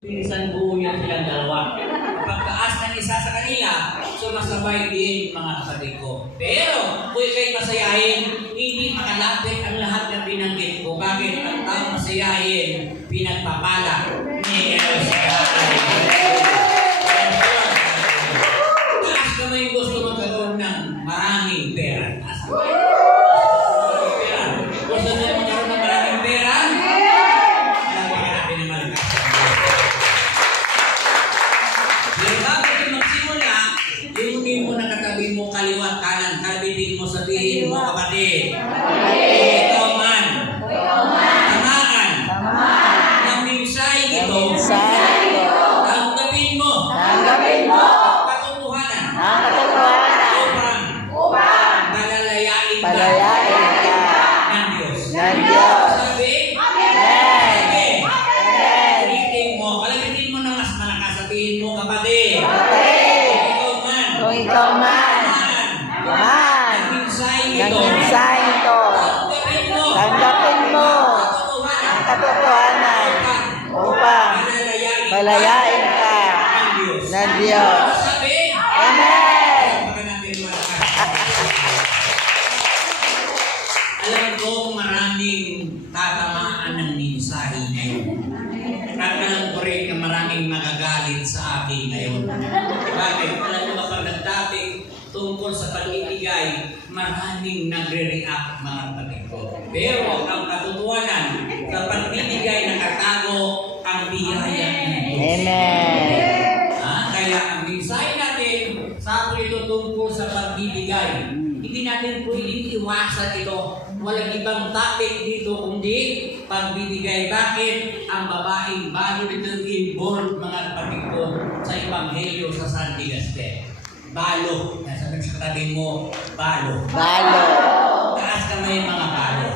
Minsan buo niya silang dalawa. Pagkaas ng isa sa kanila, sumasabay din mga kapatid ko. Pero, kung ikaw'y masayahin, hindi makalapit ang lahat ng binanggit ko. Bakit? Ang taong masayahin, pinagpapala ni El Shaddai. Taas kamay gusto magkaroon ng maraming pera. Taas kamay. Gusto niyo magkaroon ng maraming pera? Lagi ka natin naman. Limutin mo na katabi mo kaliwat kanan, kabitin mo, sabihin mo kapatid. Ikaw man, tamaan, ng minsay ito, tanggapin mo, katotohanan, upang palalayain ka ng Diyos. Sabi, ulitin mo, kalabitin mo na mas malakas, sabihin mo kapatid. Kung ikaw man, nag-insign ito, tanggapin mo ang katotohanan upang palayain ka ng Diyos. Amen! Alam ko maraming tatamaan ng mensahe ngayon. At alam ko rin na maraming magagalit sa akin ngayon. Bakit? Alam mo ba pag nagdating tungkol sa pag-ibigay, maraming nagre-react mga kapatid ko. Pero ang katotohanan, sa pagbibigay nakatago ang biyaya ng Diyos. Amen! Kaya ang mensahe natin, sa ito tungkol sa pagbibigay. Hindi natin pwedeng iwasan ito. Walang ibang topic dito kundi pagbibigay. Bakit? Ang babaeng balo nito involved mga kapatid ko sa Ebanghelyo sa San Digaste. Balo. Sabi sa katabi mo, balo. Balo. Taas kamay mga balo.